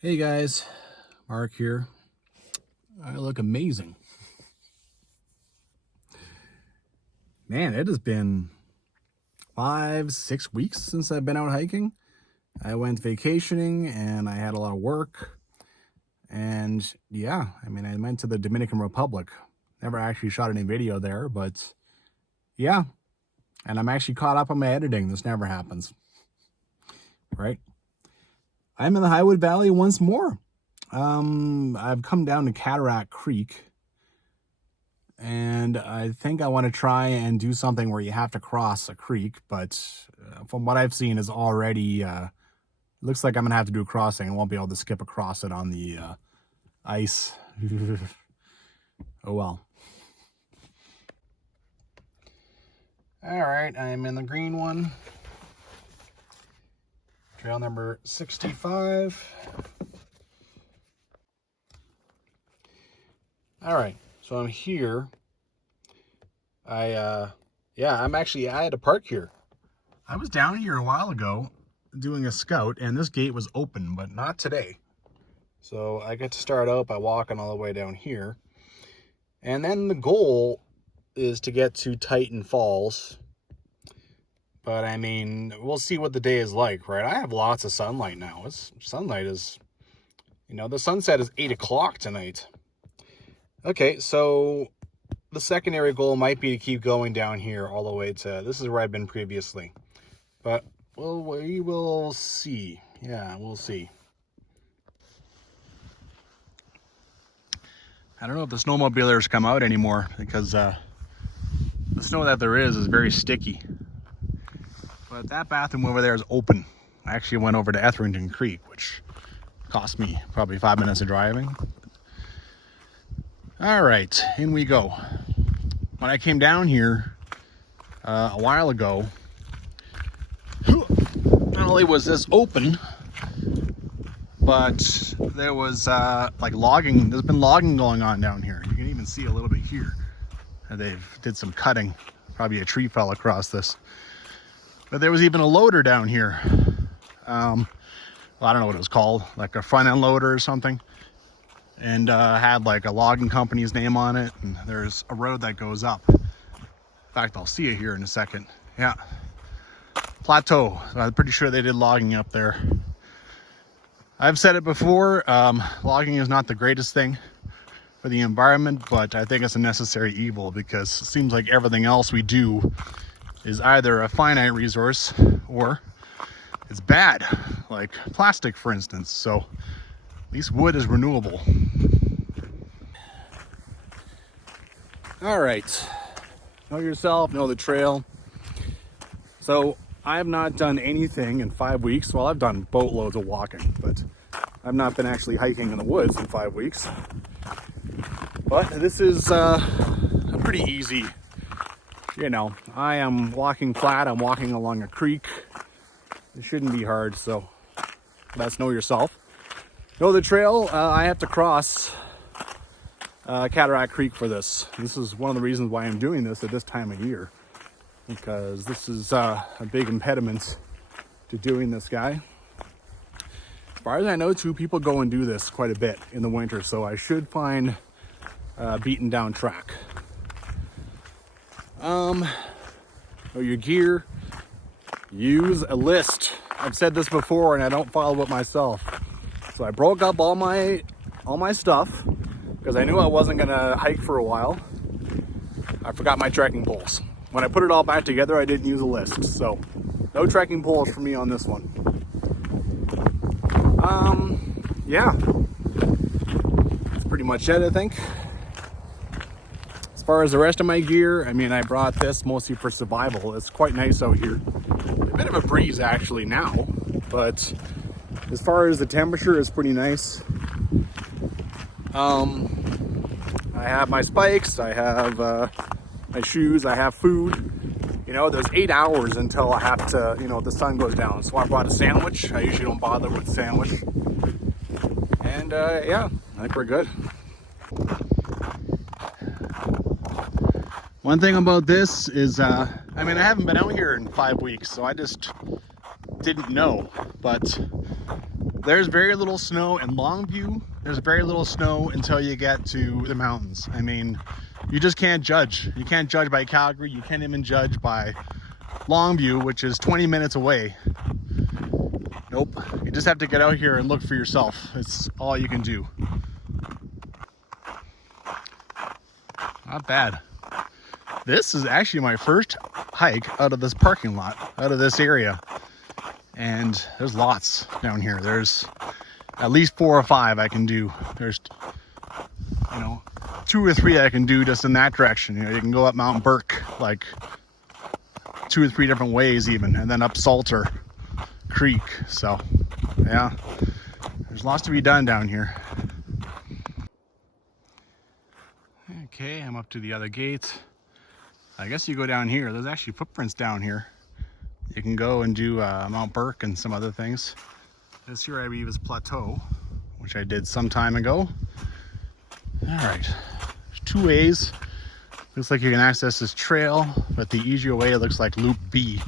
Hey guys, Mark here. I look amazing. Man, it has been 5-6 weeks since I've been out hiking. I went vacationing and I had a lot of work. And yeah, I went to the Dominican Republic. Never actually shot any video there, but yeah. And I'm actually caught up on my editing. This never happens, right? I'm in the Highwood Valley once more. I've come down to Cataract Creek, and I think I want to try and do something where you have to cross a creek, but from what I've seen is already, looks like I'm going to have to do a crossing. I won't be able to skip across it on the ice. Oh well. All right, I'm in the green one. Trail number 65. All right, so I'm here. I had to park here. I was down here a while ago doing a scout, and this gate was open, but not today. So I get to start out by walking all the way down here. And then the goal is to get to Untitled Falls. But I mean, we'll see what the day is like, right? I have lots of sunlight now. Sunlight is, the sunset is 8 o'clock tonight. Okay, so the secondary goal might be to keep going down here all the way to, this is where I've been previously. But, well, we will see. Yeah, we'll see. I don't know if the snowmobilers come out anymore because the snow that there is very sticky. But that bathroom over there is open. I actually went over to Etherington Creek, which cost me probably 5 minutes of driving. All right, in we go. When I came down here a while ago, not only was this open, but there was like logging. There's been logging going on down here. You can even see a little bit here. They've did some cutting. Probably a tree fell across this. But there was even a loader down here. Well, I don't know what it was called, like a front end loader or something. And had like a logging company's name on it, and there's a road that goes up. In fact, I'll see it here in a second. Yeah, plateau. So I'm pretty sure they did logging up there. I've said it before, logging is not the greatest thing for the environment, but I think it's a necessary evil because it seems like everything else we do is either a finite resource or it's bad, like plastic, for instance. So at least wood is renewable. All right, know yourself, know the trail. So I have not done anything in 5 weeks. Well, I've done boatloads of walking, but I've not been actually hiking in the woods in 5 weeks. But this is a pretty easy, I am walking flat. I'm walking along a creek. It shouldn't be hard, so that's know yourself. Know the trail. I have to cross Cataract Creek for this. This is one of the reasons why I'm doing this at this time of year, because this is a big impediment to doing this guy. As far as I know, 2 people go and do this quite a bit in the winter, so I should find a beaten down track. Know your gear. Use a list. I've said this before and I don't follow it myself. So I broke up all my stuff because I knew I wasn't gonna hike for a while. I forgot my trekking poles. When I put it all back together, I didn't use a list. So no trekking poles for me on this one. Yeah. That's pretty much it, I think. As far as the rest of my gear, I brought this mostly for survival. It's quite nice out here. A bit of a breeze actually now, but as far as the temperature, it's pretty nice. I have my spikes, I have my shoes, I have food. There's 8 hours until I have to, the sun goes down. So I brought a sandwich. I usually don't bother with sandwich. And yeah, I think we're good. One thing about this is, I haven't been out here in 5 weeks, so I just didn't know. But there's very little snow in Longview. There's very little snow until you get to the mountains. I mean, you just can't judge. You can't judge by Calgary. You can't even judge by Longview, which is 20 minutes away. Nope. You just have to get out here and look for yourself. It's all you can do. Not bad. This is actually my first hike out of this parking lot, out of this area. And there's lots down here. There's at least 4 or 5 I can do. There's, 2 or 3 I can do just in that direction. You can go up Mount Burke, like 2 or 3 different ways even, and then up Salter Creek. So, yeah, there's lots to be done down here. Okay, I'm up to the other gate. I guess you go down here. There's actually footprints down here. You can go and do Mount Burke and some other things. This here, I believe, is Plateau, which I did some time ago. All right, there's 2 ways. Looks like you can access this trail, but the easier way looks like Loop B.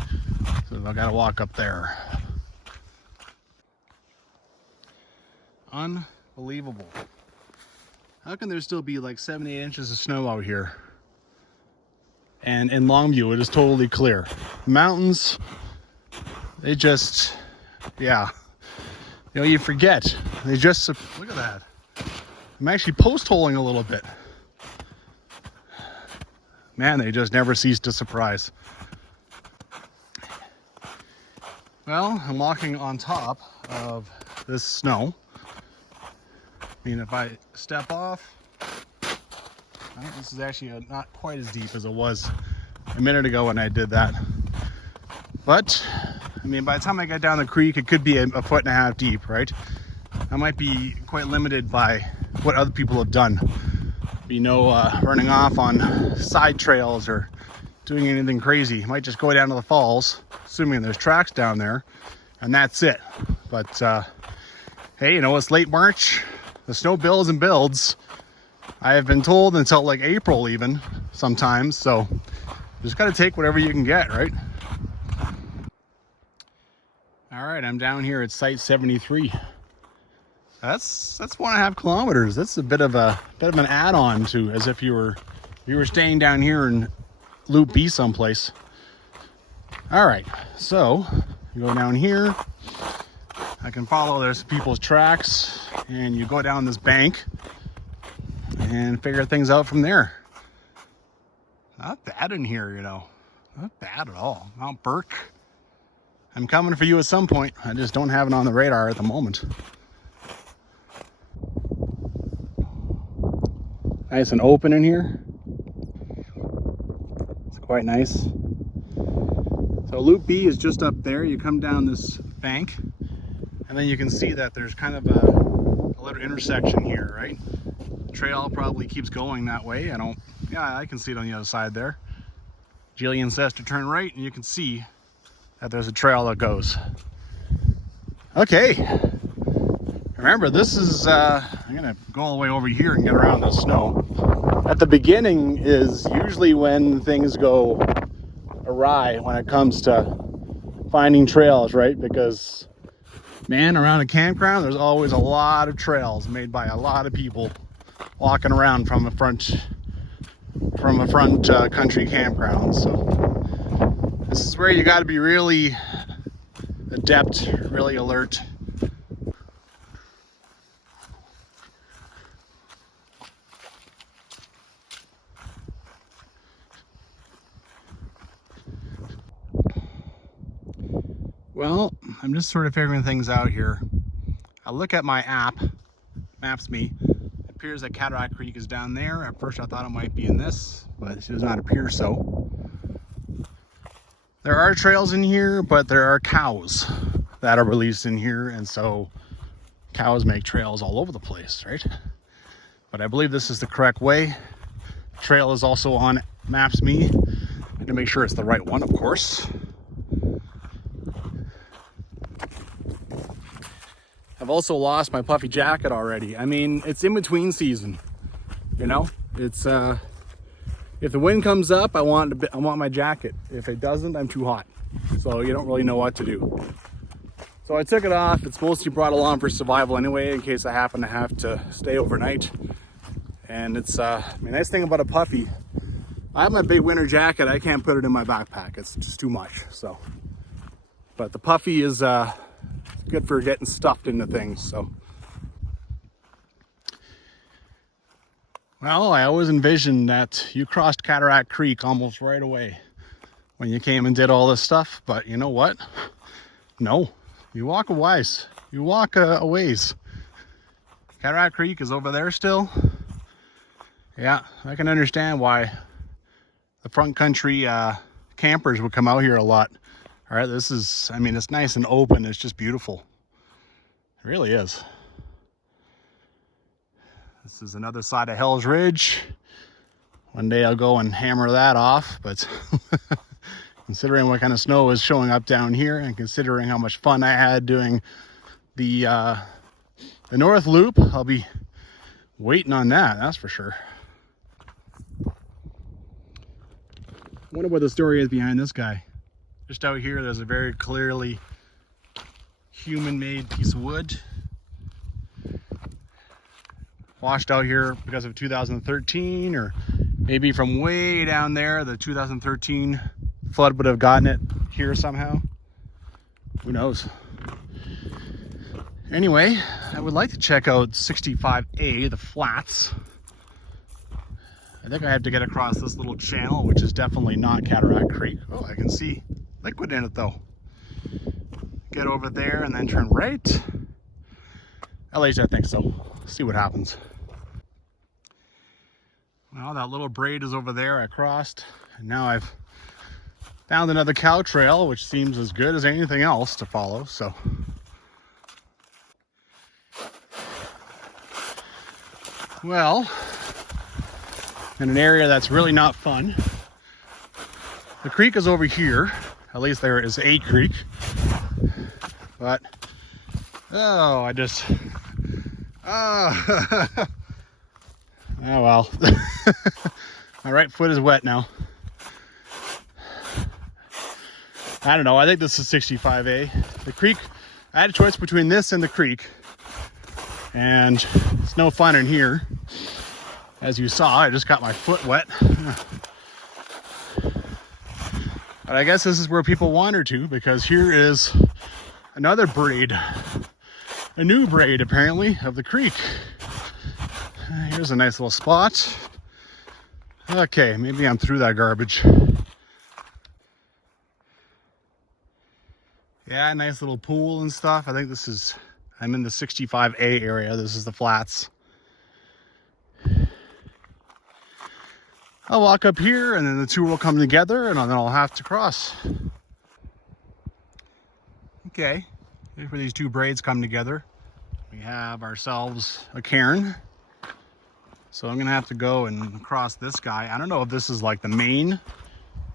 So I gotta walk up there. Unbelievable. How can there still be like 7, 8 inches of snow out here? And in Longview, it is totally clear. Mountains, they just, yeah. You forget. They just, look at that. I'm actually post-holing a little bit. Man, they just never cease to surprise. Well, I'm walking on top of this snow. I mean, if I step off, I think this is actually not quite as deep as it was a minute ago when I did that. But, I mean, by the time I get down the creek, it could be a 1.5 feet deep, right? I might be quite limited by what other people have done. Running off on side trails or doing anything crazy. You might just go down to the falls, assuming there's tracks down there, and that's it. But, hey, it's late March. The snow builds and builds. I have been told until like April even sometimes, so just got to take whatever you can get, right? All right, I'm down here at site 73. That's 1.5 kilometers. That's a bit of an add-on to, as if you were staying down here in Loop B someplace. All right, so you go down here. I can follow there's people's tracks, and you go down this bank and figure things out from there. Not bad in here, not bad at all. Mount Burke, I'm coming for you at some point. I just don't have it on the radar at the moment. Nice and open in here. It's quite nice. So Loop B is just up there. You come down this bank, and then you can see that there's kind of a little intersection here, right? The trail probably keeps going that way. I can see it on the other side there. Jillian says to turn right, and you can see that there's a trail that goes. Okay. Remember, this is, I'm gonna go all the way over here and get around the snow. At the beginning is usually when things go awry when it comes to finding trails, right? Because, man, around a campground, there's always a lot of trails made by a lot of people walking around from a front country campground. So this is where you got to be really adept, really alert. Well, I'm just sort of figuring things out here. I look at my app, Maps.me. It appears that Cataract Creek is down there. At first I thought it might be in this, but it does not appear so. There are trails in here, but there are cows that are released in here, and so cows make trails all over the place, right? But I believe this is the correct way. Trail is also on Maps.me. I have to make sure it's the right one, of course. I've also lost my puffy jacket already. I mean, it's in between season, It's if the wind comes up, I want my jacket. If it doesn't, I'm too hot. So you don't really know what to do. So I took it off. It's mostly brought along for survival anyway, in case I happen to have to stay overnight. And it's I mean, nice thing about a puffy, I have my big winter jacket. I can't put it in my backpack. It's just too much. So, but the puffy is good for getting stuffed into things. So, well, I always envisioned that you crossed Cataract Creek almost right away when you came and did all this stuff. But you know what? No. You walk a ways. You walk a ways. Cataract Creek is over there still. Yeah, I can understand why the front country campers would come out here a lot. All right, this is, I mean, it's nice and open. It's just beautiful. It really is. This is another side of Hell's Ridge. One day I'll go and hammer that off, but considering what kind of snow is showing up down here and considering how much fun I had doing the North Loop, I'll be waiting on that, that's for sure. I wonder what the story is behind this guy. Just out here, there's a very clearly human-made piece of wood. Washed out here because of 2013, or maybe from way down there, the 2013 flood would have gotten it here somehow. Who knows? Anyway, I would like to check out 65A, the flats. I think I have to get across this little channel, which is definitely not Cataract Creek. Oh, I can see liquid in it though. Get over there and then turn right. At least I think so. See what happens. Well, that little braid is over there. I crossed, and now I've found another cow trail, which seems as good as anything else to follow. So, well, in an area that's really not fun. The creek is over here. At least there is a creek. But, oh, oh, oh well. My right foot is wet now. I don't know. I think this is 65A. The creek, I had a choice between this and the creek. And it's no fun in here. As you saw, I just got my foot wet. But I guess this is where people wander to, because here is another braid. A new braid, apparently, of the creek. Here's a nice little spot. Okay, maybe I'm through that garbage. Yeah, nice little pool and stuff. I think this is, I'm in the 65A area. This is the flats. I'll walk up here and then the two will come together and then I'll have to cross. Okay, here's where these two braids come together. We have ourselves a cairn. So I'm gonna have to go and cross this guy. I don't know if this is like the main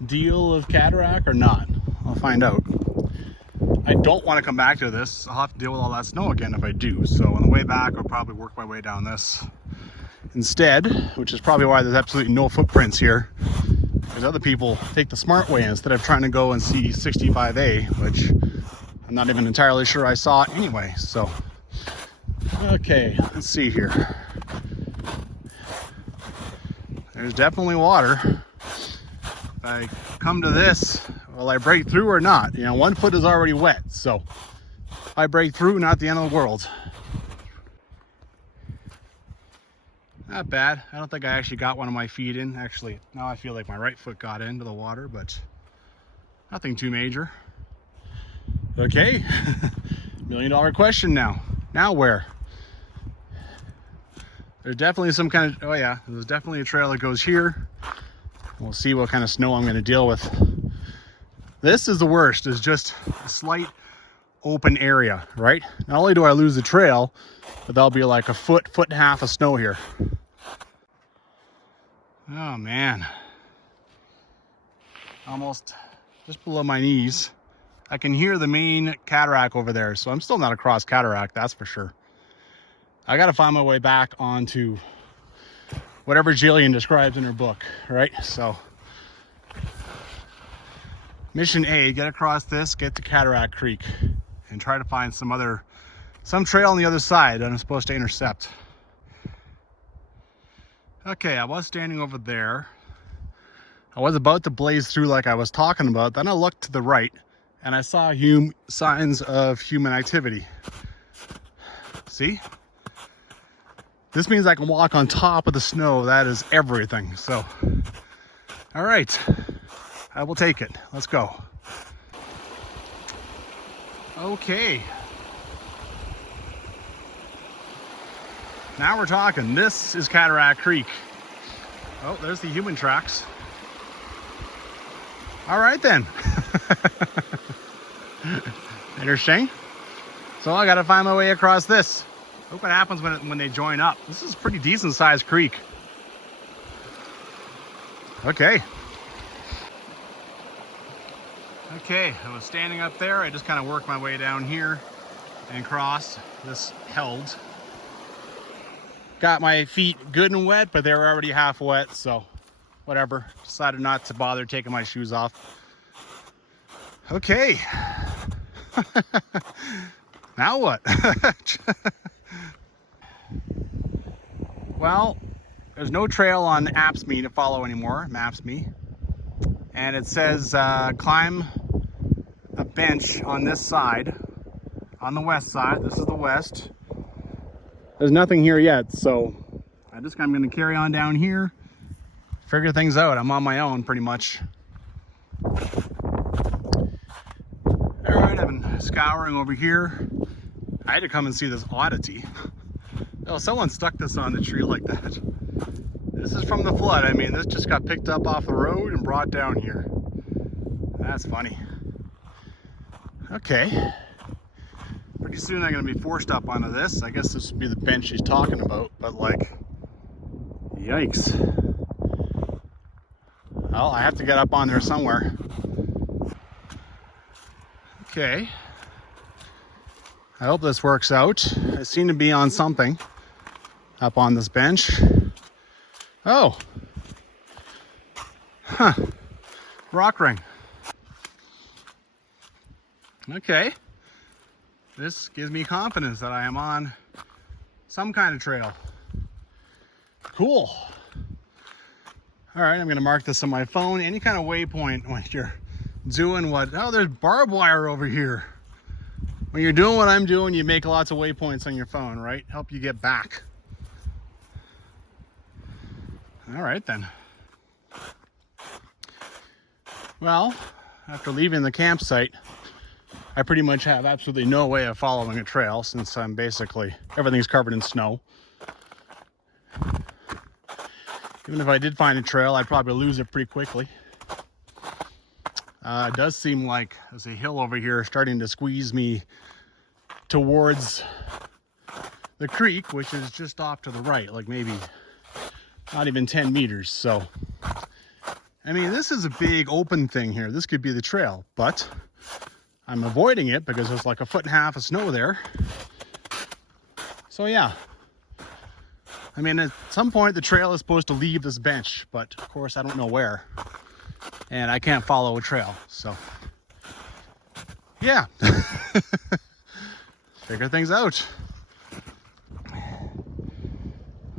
deal of Cataract or not. I'll find out. I don't want to come back to this. I'll have to deal with all that snow again if I do. So on the way back, I'll probably work my way down this instead, which is probably why there's absolutely no footprints here. Because other people take the smart way instead of trying to go and see 65A, which I'm not even entirely sure I saw anyway. So, okay, let's see here. There's definitely water. If I come to this, will I break through or not? You know, one foot is already wet, so if I break through, not the end of the world. Not bad. I don't think I actually got one of my feet in. Actually, now I feel like my right foot got into the water, but nothing too major. Okay, $1 million question now. Now where? There's definitely some kind of, oh yeah, there's definitely a trail that goes here. We'll see what kind of snow I'm going to deal with. This is the worst, is just a slight open area, right? Not only do I lose the trail, but there'll be like a foot and a half of snow here. Oh man. Almost just below my knees. I can hear the main cataract over there, so I'm still not across Cataract, that's for sure. I gotta find my way back onto whatever Jillian describes in her book, right? So, mission A, get across this, get to Cataract Creek. and try to find some trail on the other side that I'm supposed to intercept. Okay, I was standing over there. I was about to blaze through like I was talking about. Then I looked to the right and I saw signs of human activity. See? This means I can walk on top of the snow. That is everything. So, all right, I will take it. Let's go. Okay. Now we're talking. This is Cataract Creek. Oh, there's the human tracks. All right then. Interesting. So I gotta find my way across this. Look what happens when they join up. This is a pretty decent sized creek. Okay. Okay, I was standing up there. I just kind of worked my way down here and crossed. This held. Got my feet good and wet, but they were already half wet, so whatever. Decided not to bother taking my shoes off. Okay. Now what? Well, there's no trail on Apps.me to follow anymore, Maps.me. And it says climb a bench on this side, on the west side. This is the west. There's nothing here yet, so I'm going to carry on down here, figure things out. I'm on my own pretty much. All right, I've been scouring over here. I had to come and see this oddity. Oh, someone stuck this on the tree like that. This is from the flood. I mean, this just got picked up off the road and brought down here. That's funny. Okay. Pretty soon I'm going to be forced up onto this. I guess this would be the bench she's talking about, but like, yikes. Well, I have to get up on there somewhere. Okay. I hope this works out. I seem to be on something up on this bench. Oh. Huh. Rock ring. Okay. This gives me confidence that I am on some kind of trail. Cool. All right, I'm gonna mark this on my phone. Any kind of waypoint when you're doing what? Oh, there's barbed wire over here. When you're doing what I'm doing, you make lots of waypoints on your phone, right? Help you get back. All right then. Well, after leaving the campsite, I pretty much have absolutely no way of following a trail since I'm basically, everything's covered in snow. Even if I did find a trail, I'd probably lose it pretty quickly. It does seem like there's a hill over here starting to squeeze me towards the creek, which is just off to the right, like maybe not even 10 meters. So, I mean, this is a big open thing here. This could be the trail, but I'm avoiding it because there's like 1.5 feet of snow there. So yeah, I mean, at some point the trail is supposed to leave this bench, but of course I don't know where. And I can't follow a trail, so yeah. Figure things out.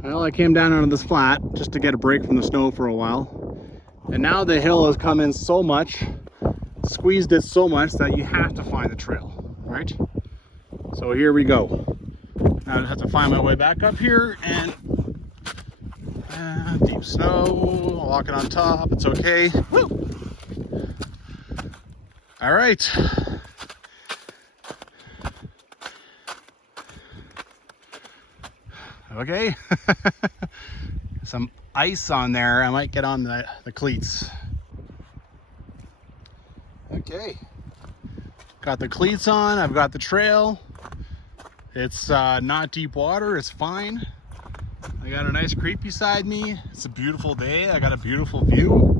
Well, I came down onto this flat just to get a break from the snow for a while. And now the hill has come in so much, squeezed it so much that you have to find the trail, right? So here we go. Now I have to find my way back up here and deep snow, walking on top, it's okay. Woo! All right. Okay. Some ice on there. I might get on the cleats. Okay. Got the cleats on. I've got the trail. It's not deep water. It's fine. I got a nice creek beside me. It's a beautiful day. I got a beautiful view.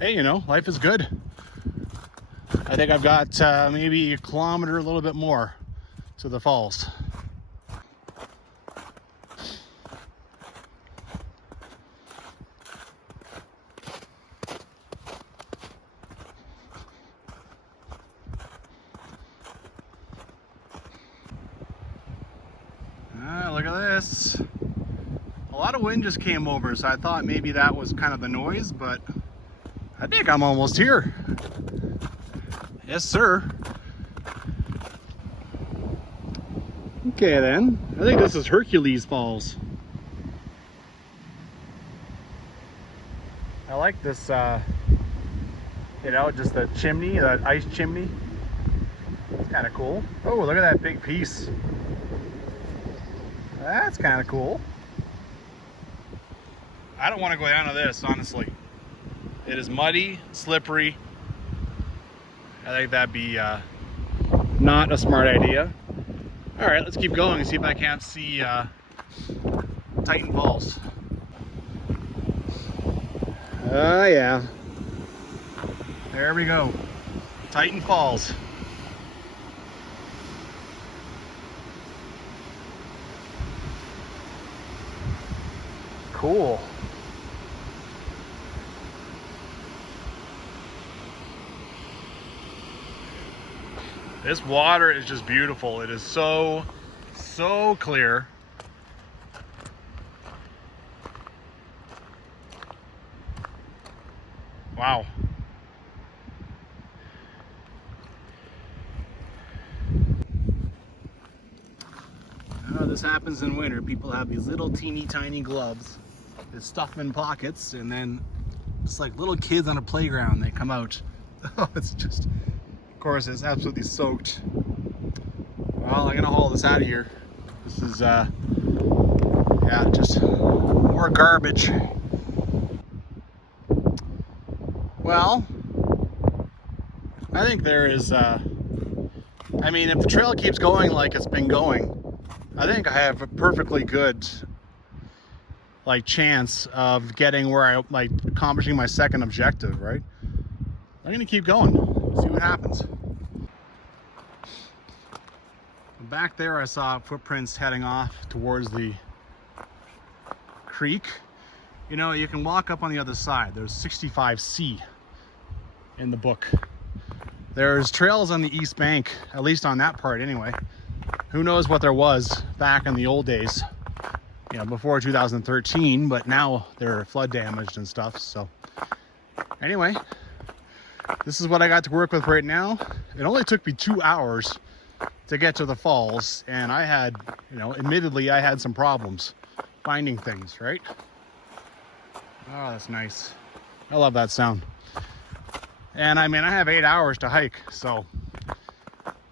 Hey, you know, life is good. I think I've got maybe a kilometer, a little bit more to the falls. this. A lot of wind just came over, so I thought maybe that was kind of the noise, but I think I'm almost here. Yes, sir. Okay then, I think this is Hercules Falls. I like this, you know, just the chimney, the ice chimney. It's kind of cool. Oh, look at that big piece. That's kind of cool. I don't want to go down to this, honestly. It is muddy, slippery. I think that'd be not a smart idea. All right, let's keep going and see if I can't see Titan Falls. Oh yeah. There we go. Titan Falls. Cool. This water is just beautiful. It is so clear. Wow. Oh, this happens in winter. People have these little teeny tiny gloves that stuff them in pockets, and then it's like little kids on a playground. They come out. Oh, it's just, of course, it's absolutely soaked. Well, I'm gonna haul this out of here. This is, yeah, just more garbage. Well, I think there is, I mean, if the trail keeps going like it's been going, I think I have a perfectly good, like, chance of getting where I, like, accomplishing my second objective, right? I'm gonna keep going, see what happens. Back there I saw footprints heading off towards the creek. You know, you can walk up on the other side. There's 65C in the book. There's trails on the east bank, at least on that part anyway. Who knows what there was back in the old days, you know, before 2013, but now they're flood damaged and stuff. So anyway, this is what I got to work with right now. It only took me 2 hours to get to the falls, and I had, you know, admittedly I had some problems finding things, right? Oh, that's nice. I love that sound. And I mean, I have 8 hours to hike, so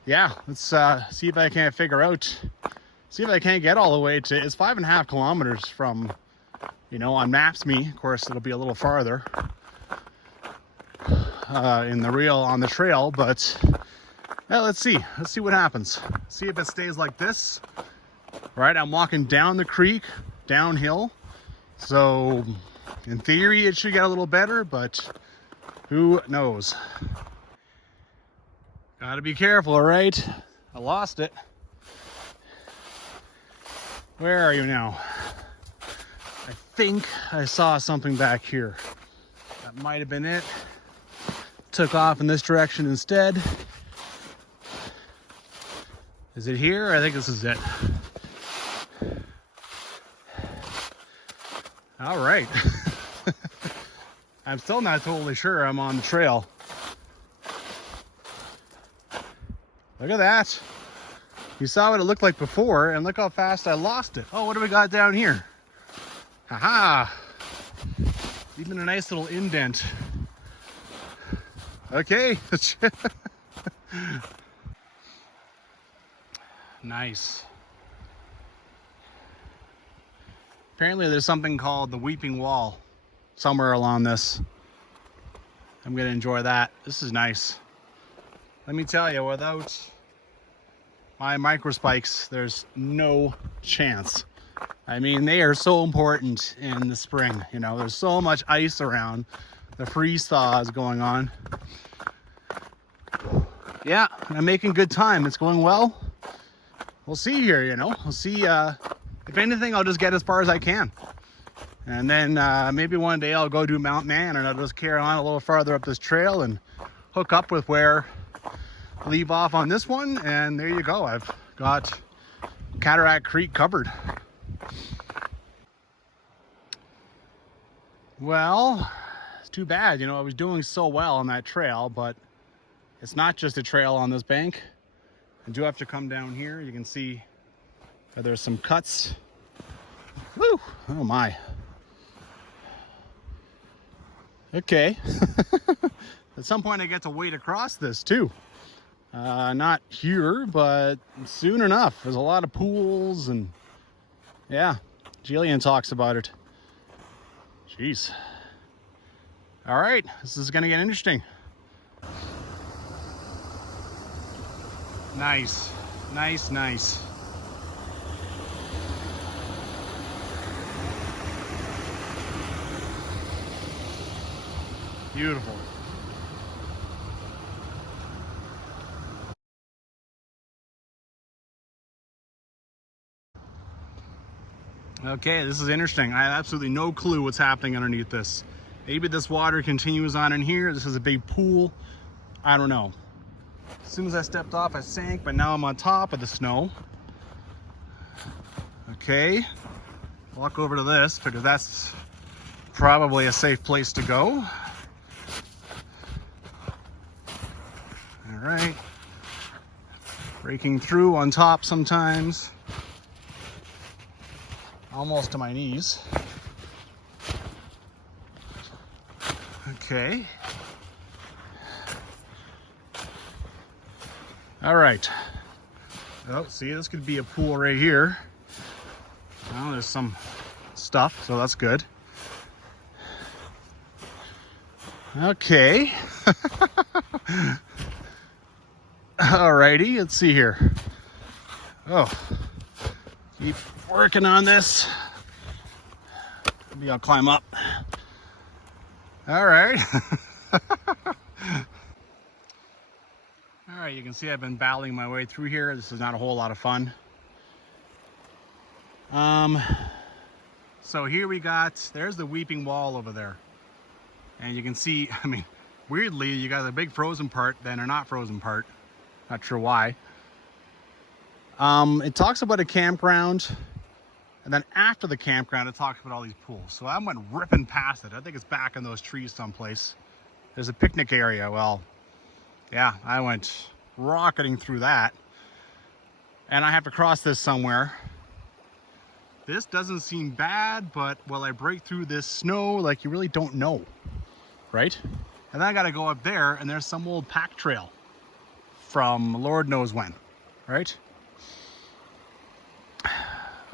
yeah, let's see if I can't figure out, see if I can't get all the way to, it's 5.5 kilometers from, you know, on Maps.me. Of course, it'll be a little farther in the real, on the trail, but yeah, let's see what happens. See if it stays like this, right? I'm walking down the creek, downhill, so in theory it should get a little better, but who knows? Gotta be careful, all right? I lost it. Where are you now? I think I saw something back here. That might have been it. Took off in this direction instead. Is it here? I think this is it. All right. I'm still not totally sure I'm on the trail. Look at that. You saw what it looked like before, and look how fast I lost it. Oh, what do we got down here? Haha. Even a nice little indent. Okay. Nice. Apparently there's something called the Weeping Wall somewhere along this. I'm gonna enjoy that. This is nice. Let me tell you, without my microspikes, there's no chance. I mean, they are so important in the spring. You know, there's so much ice around. The freeze thaw is going on. Yeah, I'm making good time. It's going well. We'll see here, you know. We'll see. If anything, I'll just get as far as I can. And then maybe one day I'll go do Mount Man, and I'll just carry on a little farther up this trail and hook up with where I leave off on this one. And there you go. I've got Cataract Creek covered. Well, it's too bad. You know, I was doing so well on that trail, but it's not just a trail on this bank. I do have to come down here. You can see that there's some cuts. Woo! Oh my. Okay. At some point I get to wade across this too. Not here, but soon enough. There's a lot of pools and yeah, Jillian talks about it. Jeez. All right, this is gonna get interesting. Nice, nice, nice. Beautiful. Okay, this is interesting. I have absolutely no clue what's happening underneath this. Maybe this water continues on in here. This is a big pool. I don't know. As soon as I stepped off, I sank, but now I'm on top of the snow. Okay, walk over to this because that's probably a safe place to go. All right, breaking through on top sometimes. Almost to my knees. Okay. All right. Oh, see, this could be a pool right here. Oh, there's some stuff, so that's good. Okay. Alrighty, let's see here. Oh, keep working on this. Maybe I'll climb up. All right. All right, you can see I've been battling my way through here. This is not a whole lot of fun. So here we got, there's the weeping wall over there. And you can see, I mean, weirdly, you got a big frozen part, then a not frozen part. Not sure why. It talks about a campground. And then after the campground, it talks about all these pools. So I went ripping past it. I think it's back in those trees someplace. There's a picnic area. Well, yeah, I went rocketing through that. And I have to cross this somewhere. This doesn't seem bad, but will I break through this snow? Like, you really don't know, right? And then I gotta go up there, and there's some old pack trail from Lord knows when, right?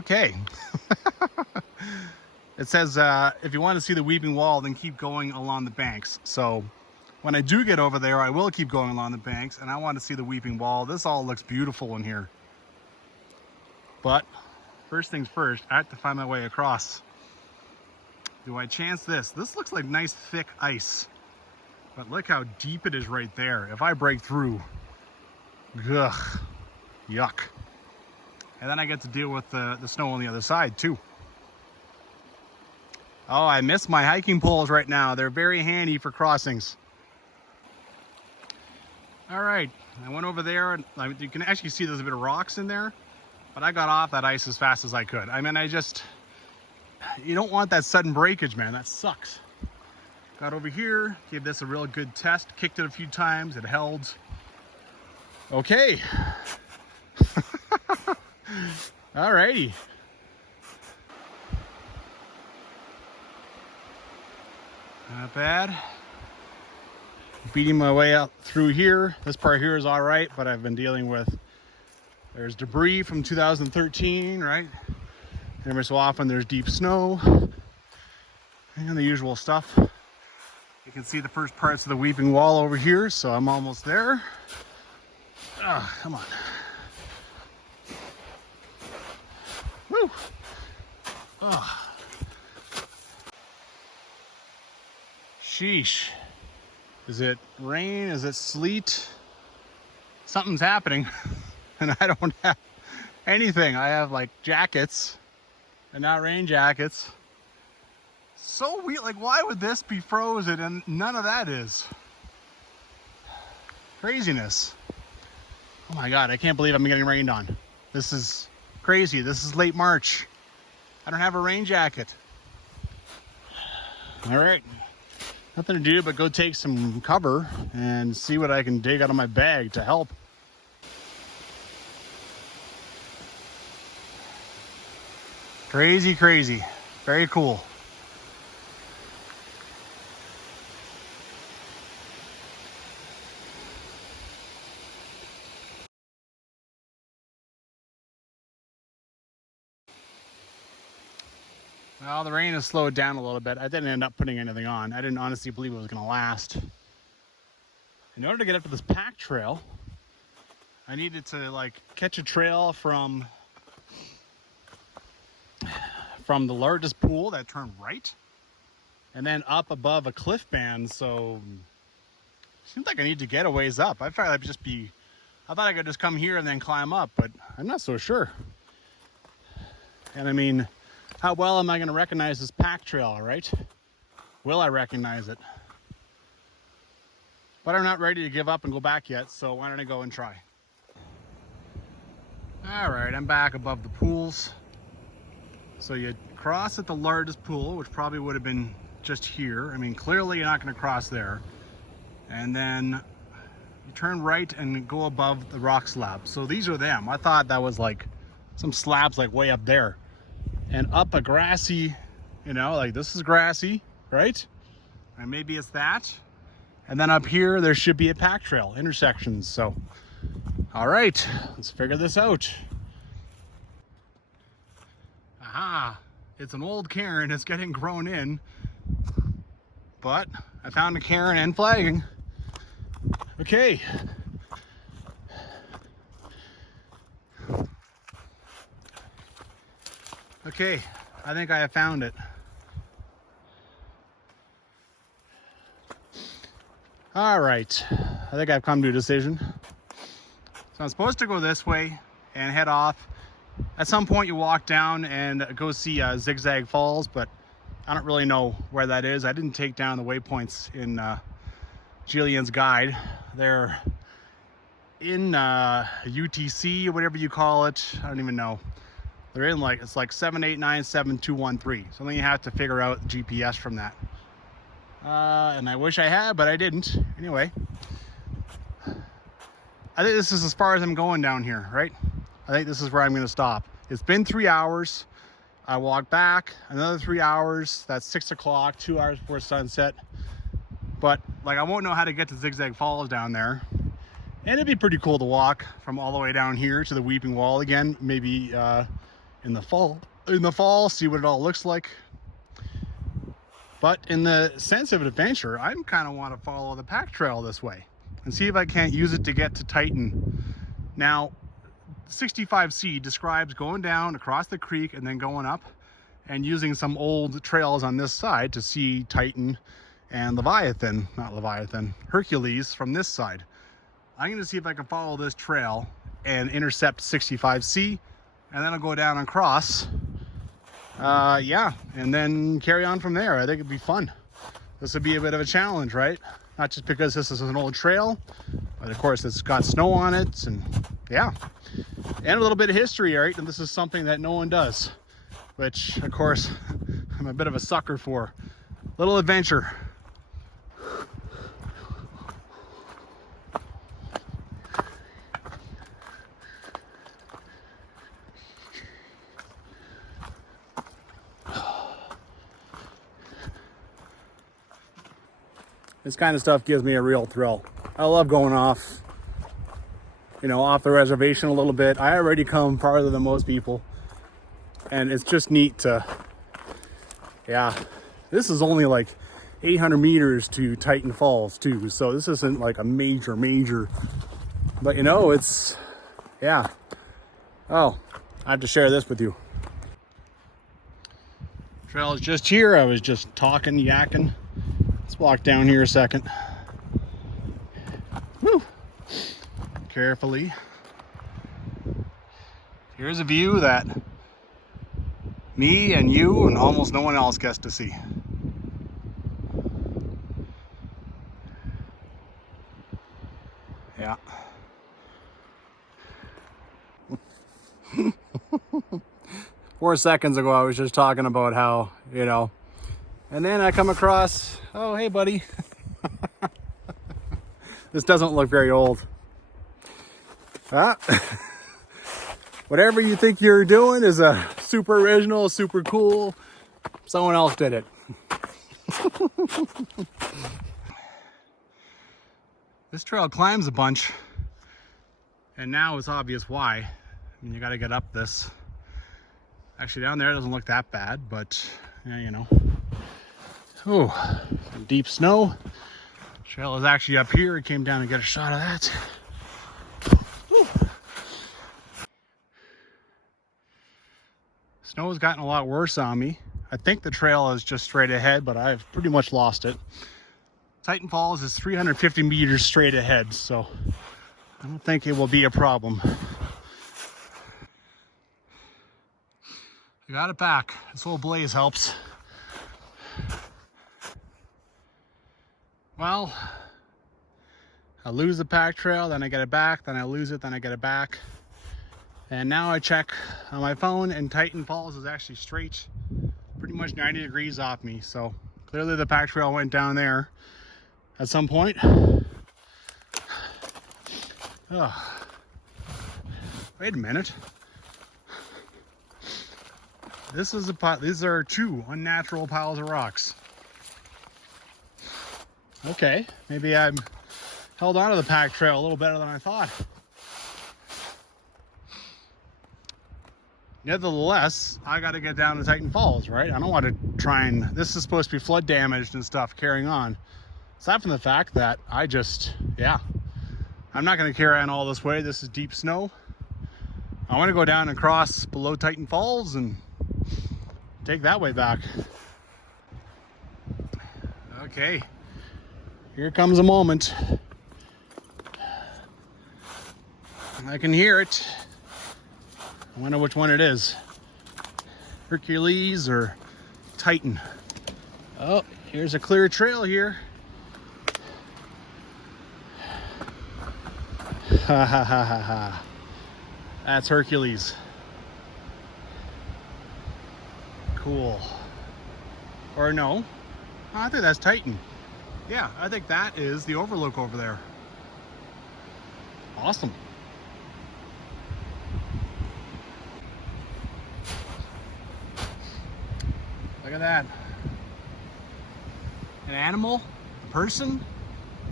Okay. It says, if you want to see the weeping wall, then keep going along the banks. So when I do get over there, I will keep going along the banks, and I want to see the weeping wall. This all looks beautiful in here. But first things first, I have to find my way across. Do I chance this? This looks like nice thick ice. But look how deep it is right there. If I break through, ugh, yuck. And then I get to deal with the snow on the other side too. Oh, I miss my hiking poles right now. They're very handy for crossings. All right, I went over there and you can actually see there's a bit of rocks in there, but I got off that ice as fast as I could. I mean, you don't want that sudden breakage, man. That sucks. Got over here, gave this a real good test, kicked it a few times, it held. Okay. Alrighty. Not bad. Beating my way out through here. This part here is all right, but I've been dealing with, there's debris from 2013, right? Every so often there's deep snow and the usual stuff. You can see the first parts of the weeping wall over here, so I'm almost there. Ah, come on. Woo! Oh. Sheesh. Is it rain? Is it sleet? Something's happening. And I don't have anything. I have like jackets and not rain jackets. So weird. Like, why would this be frozen and none of that is? Craziness. Oh my God, I can't believe I'm getting rained on. This is crazy. This is late March. I don't have a rain jacket. All right, nothing to do but go take some cover and see what I can dig out of my bag to help. Crazy, crazy. Very cool. Well, the rain has slowed down a little bit. I didn't end up putting anything on. I didn't honestly believe it was going to last. In order to get up to this pack trail, I needed to like catch a trail from the largest pool that turned right and then up above a cliff band. So it seems like I need to get a ways up. I thought I could just come here and then climb up, but I'm not so sure. And I mean, how well am I going to recognize this pack trail, right? Will I recognize it? But I'm not ready to give up and go back yet, so why don't I go and try? All right, I'm back above the pools. So you cross at the largest pool, which probably would have been just here. I mean, clearly you're not going to cross there. And then you turn right and go above the rock slab. So these are them. I thought that was like some slabs like way up there. And up a grassy, you know, like this is grassy, right? And maybe it's that. And then up here, there should be a pack trail, intersections. So, all right, let's figure this out. Aha, it's an old cairn. It's getting grown in. But I found a cairn and flagging. Okay. Okay, I think I have found it. All right, I think I've come to a decision. So I'm supposed to go this way and head off. At some point you walk down and go see Zigzag Falls, but I don't really know where that is. I didn't take down the waypoints in Jillian's guide. They're in UTC or whatever you call it. I don't even know. They're in like, it's like 7897213. Something you have to figure out GPS from that. And I wish I had, but I didn't. Anyway, I think this is as far as I'm going down here, right? I think this is where I'm going to stop. It's been 3 hours. I walk back another 3 hours. That's 6 o'clock, 2 hours before sunset. But like, I won't know how to get to Zigzag Falls down there. And it'd be pretty cool to walk from all the way down here to the Weeping Wall again. Maybe in the fall, see what it all looks like. But in the sense of adventure, I kind of want to follow the pack trail this way and see if I can't use it to get to Titan. Now, 65C describes going down across the creek and then going up and using some old trails on this side to see Titan and Hercules from this side. I'm going to see if I can follow this trail and intercept 65C, and then I'll go down and cross. Yeah, and then carry on from there. I think it'd be fun. This would be a bit of a challenge, right? Not just because this is an old trail, but of course it's got snow on it, and yeah. And a little bit of history, right? And this is something that no one does, which of course I'm a bit of a sucker for. Little adventure. This kind of stuff gives me a real thrill. I love going off, you know, off the reservation a little bit. I already come farther than most people, and it's just neat to, yeah, this is only like 800 meters to Titan Falls too, so this isn't like a major, but you know, it's, yeah. Oh, I have to share this with you. Trail is just here. I was just talking, yakking. Let's walk down here a second. Woo! Carefully. Here's a view that me and you and almost no one else gets to see. Yeah. 4 seconds ago, I was just talking about how, you know, and then I come across, oh, hey, buddy. This doesn't look very old. Ah. Whatever you think you're doing is a super original, super cool. Someone else did it. This trail climbs a bunch, and now it's obvious why. I mean, you got to get up this. Actually, down there it doesn't look that bad, but yeah, you know. Oh, some deep snow. Trail is actually up here. I came down to get a shot of that. Whew. Snow has gotten a lot worse on me. I think the trail is just straight ahead, but I've pretty much lost it. Titan Falls is 350 meters straight ahead, so I don't think it will be a problem. I got it back. This old blaze helps. Well, I lose the pack trail, then I get it back, then I lose it, then I get it back. And now I check on my phone, and Titan Falls is actually straight, pretty much 90 degrees off me. So clearly the pack trail went down there at some point. Oh. Wait a minute. These are 2 unnatural piles of rocks. Okay, maybe I'm held onto the pack trail a little better than I thought. Nevertheless, I got to get down to Titan Falls, right? I don't want to try and... This is supposed to be flood damaged and stuff carrying on. Aside from the fact that I just... Yeah. I'm not going to carry on all this way. This is deep snow. I want to go down and cross below Titan Falls and take that way back. Okay. Here comes a moment. I can hear it. I wonder which one it is. Hercules or Titan. Oh, here's a clear trail here. Ha ha ha ha ha. That's Hercules. Cool. Or no. I think that's Titan. Yeah, I think that is the overlook over there. Awesome. Look at that. An animal? A person?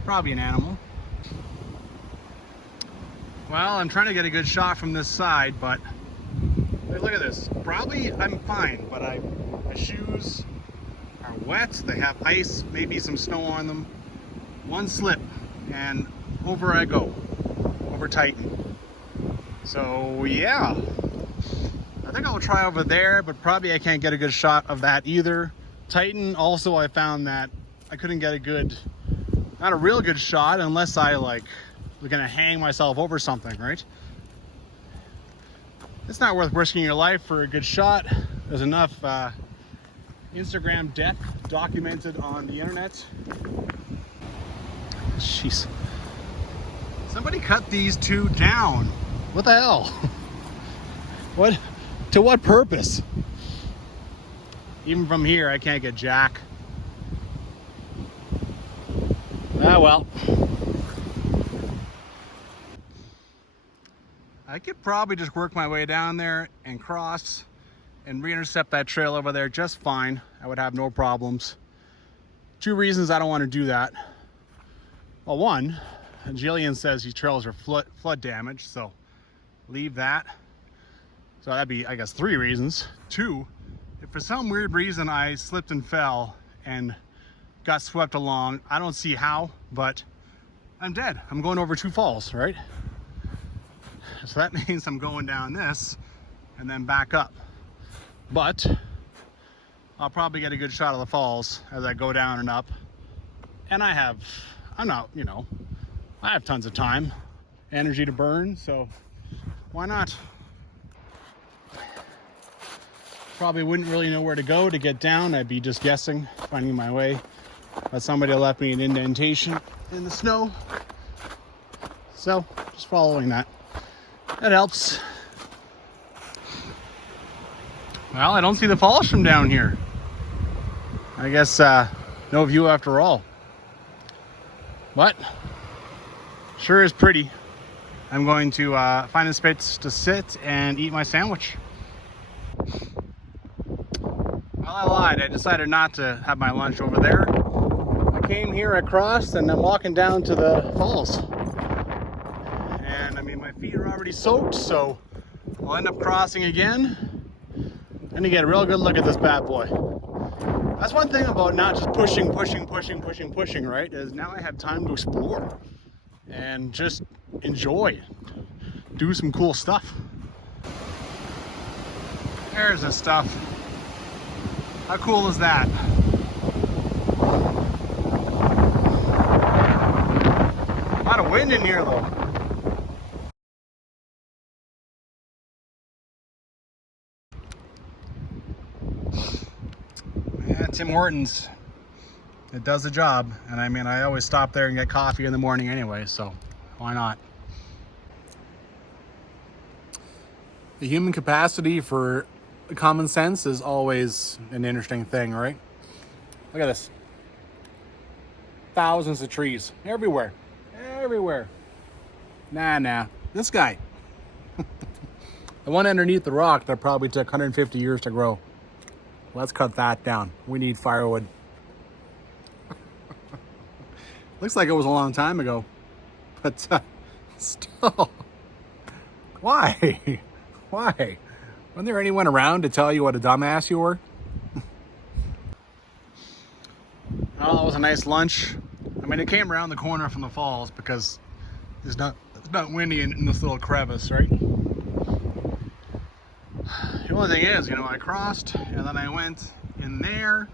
Probably an animal. Well, I'm trying to get a good shot from this side, but look at this. Probably I'm fine, but my shoes are wet. They have ice, maybe some snow on them. One slip, and over I go. Over Titan. So, yeah. I think I'll try over there, but probably I can't get a good shot of that either. Titan, also I found that I couldn't get a good, not a real good shot unless I was gonna hang myself over something, right? It's not worth risking your life for a good shot. There's enough Instagram death documented on the internet. Jeez. Somebody cut these 2 down. What the hell? What? To what purpose? Even from here, I can't get jack. Ah, well. I could probably just work my way down there and cross and re-intercept that trail over there just fine. I would have no problems. 2 reasons I don't want to do that. Well, 1, Jillian says these trails are flood damaged, so leave that. So that'd be, I guess, 3 reasons. 2, if for some weird reason I slipped and fell and got swept along, I don't see how, but I'm dead. I'm going over 2 falls, right? So that means I'm going down this and then back up. But I'll probably get a good shot of the falls as I go down and up. And I have tons of time, energy to burn, so why not? Probably wouldn't really know where to go to get down. I'd be just guessing, finding my way. But somebody left me an indentation in the snow. So just following that. That helps. Well, I don't see the falls from down here. I guess no view after all. But sure is pretty. I'm going to find a space to sit and eat my sandwich. Well, I lied. I decided not to have my lunch over there. I came here across and I'm walking down to the falls. And I mean, my feet are already soaked, so I'll end up crossing again. And you get a real good look at this bad boy. That's one thing about not just pushing, right? Is now I have time to explore and just enjoy, do some cool stuff. There's the stuff. How cool is that? A lot of wind in here though. Yeah, Tim Hortons, it does the job. And I mean, I always stop there and get coffee in the morning anyway, so why not? The human capacity for common sense is always an interesting thing, right? Look at this. Thousands of trees everywhere. Everywhere. Nah. This guy. The one underneath the rock that probably took 150 years to grow. Let's cut that down. We need firewood. Looks like it was a long time ago. But still. Why? Why? Wasn't there anyone around to tell you what a dumbass you were? Well, it was a nice lunch. I mean, it came around the corner from the falls because it's not windy in this little crevice, right? The only thing is, I crossed and then I went in there,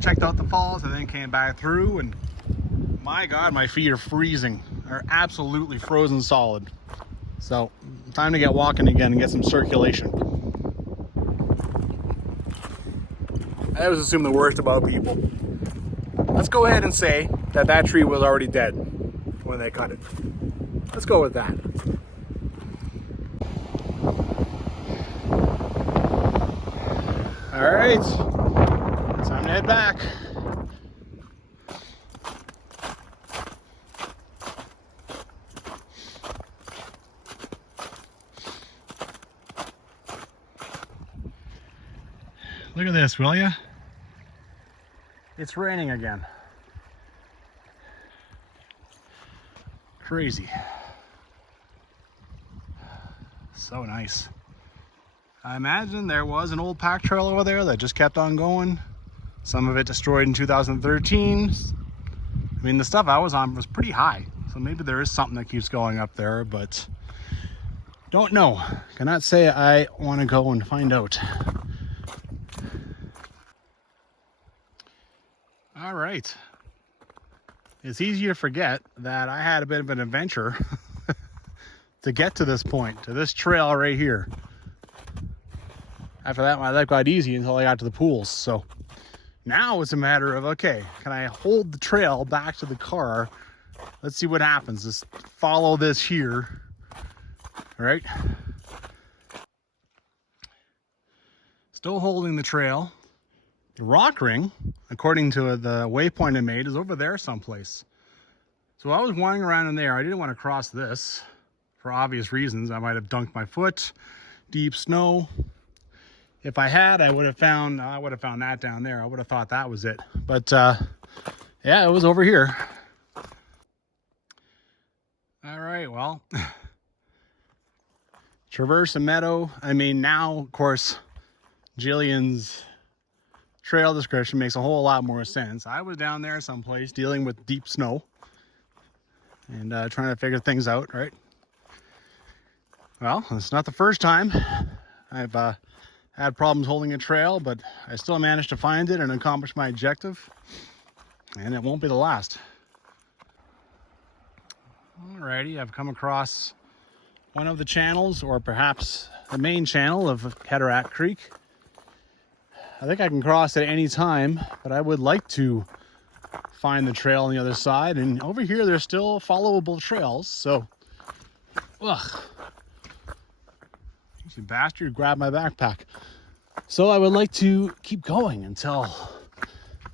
checked out the falls and then came back through, and my God, my feet are freezing. They're absolutely frozen solid. So, time to get walking again and get some circulation. I always assume the worst about people. Let's go ahead and say that tree was already dead when they cut it. Let's go with that. All right, time to head back. Look at this, will ya? It's raining again. Crazy. So nice. I imagine there was an old pack trail over there that just kept on going. Some of it destroyed in 2013. I mean, the stuff I was on was pretty high, so maybe there is something that keeps going up there, but don't know. Cannot say I want to go and find out. All right. It's easy to forget that I had a bit of an adventure to get to this point, to this trail right here. After that, my life got easy until I got to the pools. So now it's a matter of, okay, can I hold the trail back to the car? Let's see what happens. Just follow this here, right? Still holding the trail. The rock ring, according to the waypoint I made, is over there someplace. So I was wandering around in there. I didn't want to cross this for obvious reasons. I might have dunked my foot, deep snow. If I had, I would have found that down there. I would have thought that was it. But yeah, it was over here. All right, well, traverse a meadow. I mean, now, of course, Jillian's trail description makes a whole lot more sense. I was down there someplace dealing with deep snow and trying to figure things out, right? Well, it's not the first time I've had problems holding a trail, but I still managed to find it and accomplish my objective, and it won't be the last. Alrighty, I've come across one of the channels, or perhaps the main channel of Cataract Creek. I think I can cross at any time, but I would like to find the trail on the other side. And over here, there's still followable trails. So, ugh. You bastard, grab my backpack. So I would like to keep going until,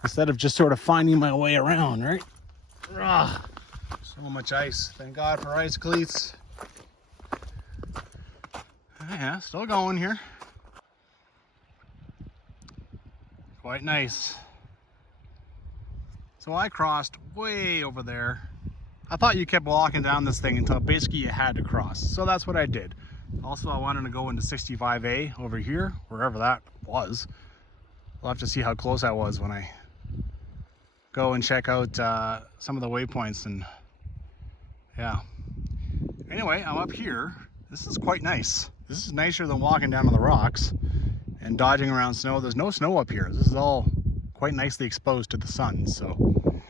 instead of just sort of finding my way around, right? Ugh, so much ice. Thank God for ice cleats. Yeah, still going here. Quite nice. So I crossed way over there. I thought you kept walking down this thing until basically you had to cross. So that's what I did. Also, I wanted to go into 65A over here, wherever that was. We'll have to see how close I was when I go and check out some of the waypoints. And yeah. Anyway, I'm up here. This is quite nice. This is nicer than walking down on the rocks and dodging around snow. There's no snow up here. This is all quite nicely exposed to the sun. So,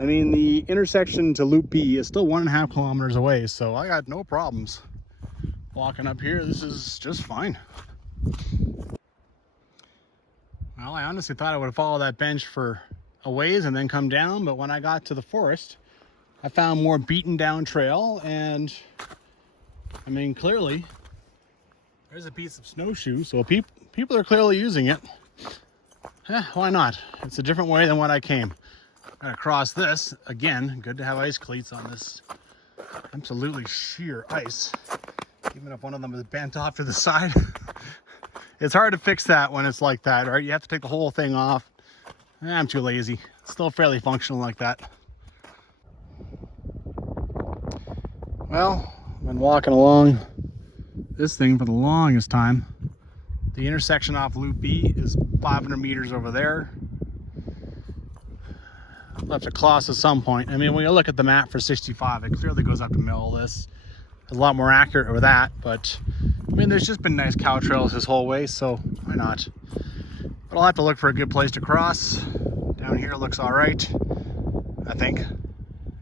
I mean, the intersection to Loop B is still 1.5 kilometers away. So I got no problems walking up here. This is just fine. Well, I honestly thought I would follow that bench for a ways and then come down, but when I got to the forest, I found more beaten down trail, and I mean, clearly there's a piece of snowshoe, so people are clearly using it. Why not? It's a different way than what I came. I'm gonna cross this again. Good to have ice cleats on this absolutely sheer ice. Even if one of them is bent off to the side. It's hard to fix that when it's like that, right? You have to take the whole thing off. I'm too lazy. It's still fairly functional like that. Well, I've been walking along this thing for the longest time. The intersection off Loop B is 500 meters over there. I'll have to cross at some point. I mean, when you look at the map for 65, it clearly goes up to middle of this. A lot more accurate with that, but I mean, there's just been nice cow trails this whole way, so why not? But I'll have to look for a good place to cross. Down here looks all right, I think.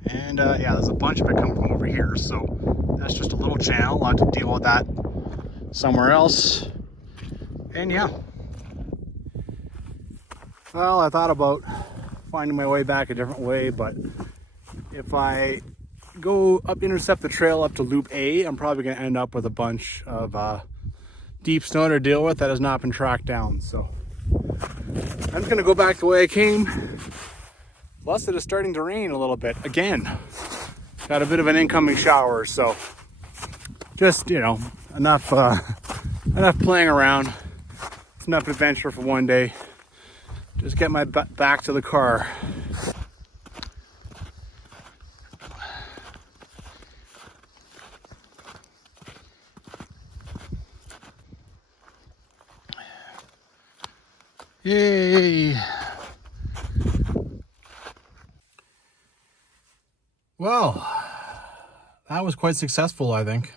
And yeah, there's a bunch of it coming from over here, so that's just a little channel. I'll have to deal with that somewhere else. And yeah. Well, I thought about finding my way back a different way, but if I go up, intercept the trail up to Loop A, I'm probably going to end up with a bunch of deep snow to deal with that has not been tracked down. So I'm just going to go back the way I came. Plus, it is starting to rain a little bit again. Got a bit of an incoming shower, so just, you know, enough playing around. It's enough adventure for one day. Just get my back to the car. Yay! Well, that was quite successful, I think.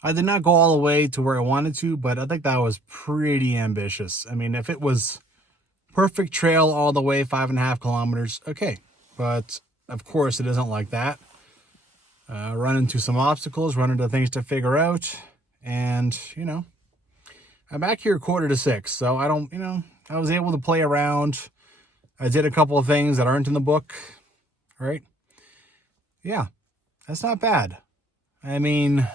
I did not go all the way to where I wanted to, but I think that was pretty ambitious. I mean, if it was perfect trail all the way 5.5 kilometers, okay. But of course, it isn't like that. Run into some obstacles, run into things to figure out, and you know, I'm back here 5:45, so I don't, you know, I was able to play around. I did a couple of things that aren't in the book, right? Yeah, that's not bad. I mean,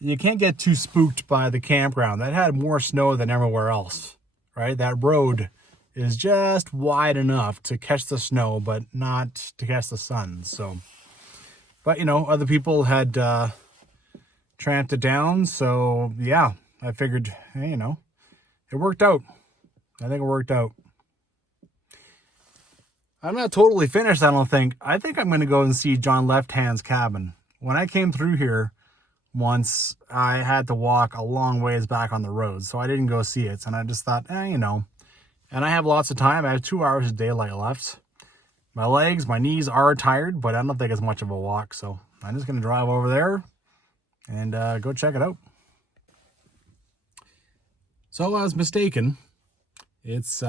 you can't get too spooked by the campground. That had more snow than everywhere else, right? That road is just wide enough to catch the snow, but not to catch the sun. So, but you know, other people had tramped it down. So yeah, I figured, hey, you know, it worked out. I think it worked out. I'm not totally finished, I don't think. I think I'm going to go and see John Lefthand's cabin. When I came through here once, I had to walk a long ways back on the road, so I didn't go see it. And I just thought, you know, and I have lots of time. I have 2 hours of daylight left. My legs, my knees are tired, but I don't think it's much of a walk. So I'm just going to drive over there and go check it out. So I was mistaken. It's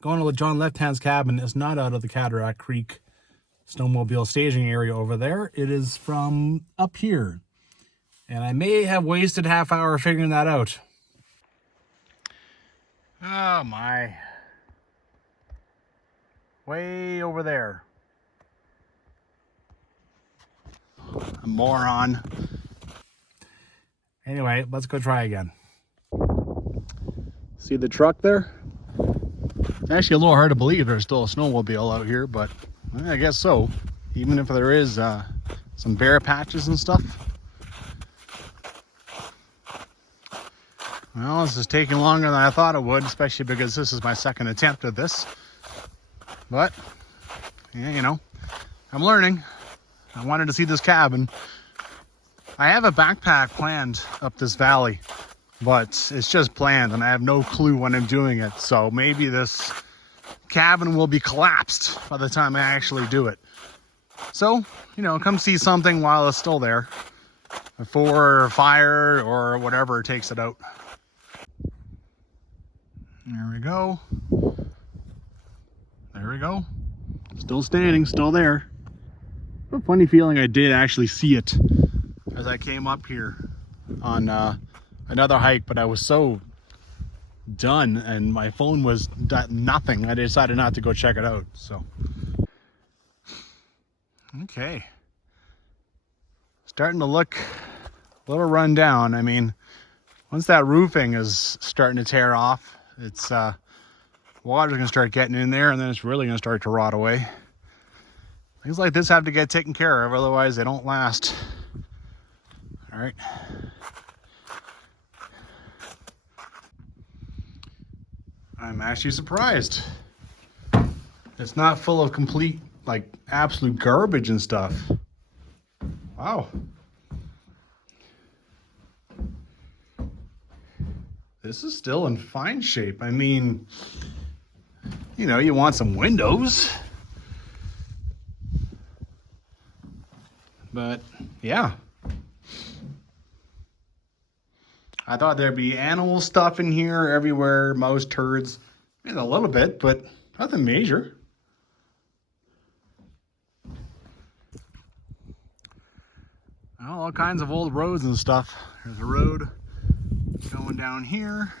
going to John Lefthand's cabin is not out of the Cataract Creek snowmobile staging area over there. It is from up here. And I may have wasted half hour figuring that out. Oh my. Way over there. A moron. Anyway, let's go try again. See the truck there? It's actually a little hard to believe there's still a snowmobile out here, but I guess so. Even if there is some bare patches and stuff. Well, this is taking longer than I thought it would, especially because this is my second attempt at this. But, yeah, you know, I'm learning. I wanted to see this cabin. I have a backpack planned up this valley, but it's just planned and I have no clue when I'm doing it. So maybe this cabin will be collapsed by the time I actually do it. So, you know, come see something while it's still there before fire or whatever takes it out. There we go. There we go. Still standing, still there. A funny feeling I did actually see it as I came up here on another hike, but I was so done and my phone was nothing. I decided not to go check it out. So, okay. Starting to look a little run down. I mean, once that roofing is starting to tear off, it's water's gonna start getting in there and then it's really gonna start to rot away. Things like this have to get taken care of, otherwise they don't last. All right. I'm actually surprised. It's not full of complete, like, absolute garbage and stuff. Wow. This is still in fine shape. I mean, you know, you want some windows. But, yeah. I thought there'd be animal stuff in here everywhere, mouse turds. I mean, a little bit, but nothing major. Well, all kinds of old roads and stuff. There's a road going down here.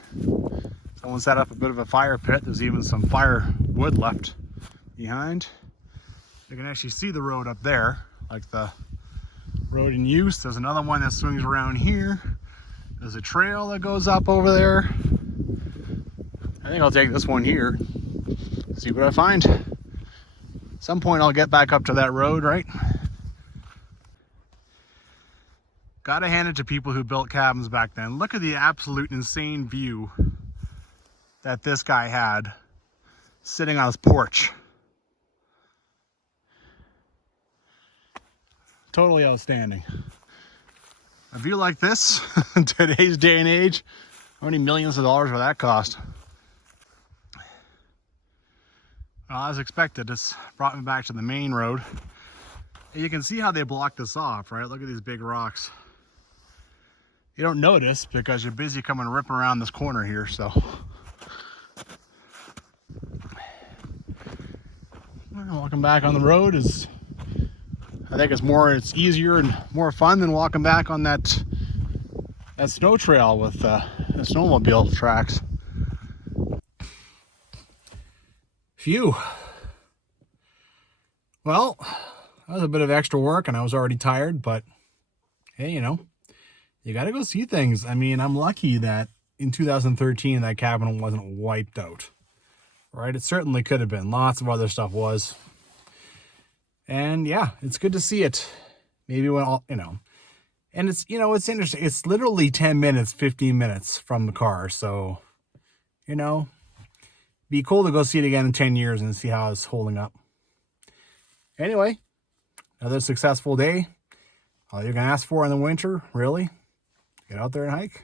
Someone set up a bit of a fire pit. There's even some firewood left behind. You can actually see the road up there, like the road in use. There's another one that swings around here. There's a trail that goes up over there. I think I'll take this one here. See what I find. At some point I'll get back up to that road, right? Gotta hand it to people who built cabins back then. Look at the absolute insane view that this guy had sitting on his porch. Totally outstanding. A view like this in today's day and age, how many millions of dollars would that cost? Well, as expected, it's brought me back to the main road. And you can see how they blocked this off, right? Look at these big rocks. You don't notice because you're busy coming ripping around this corner here, so. Walking back on the road is, I think it's easier and more fun than walking back on that snow trail with the snowmobile tracks. Phew. Well, that was a bit of extra work and I was already tired, but hey, you know, you gotta go see things. I mean, I'm lucky that in 2013 that cabin wasn't wiped out, right? It certainly could have been. Lots of other stuff was. And yeah, it's good to see it. Maybe when all, you know, and it's, you know, it's interesting. It's literally 10 minutes, 15 minutes from the car. So, you know, be cool to go see it again in 10 years and see how it's holding up. Anyway, another successful day. All you can ask for in the winter, really, get out there and hike.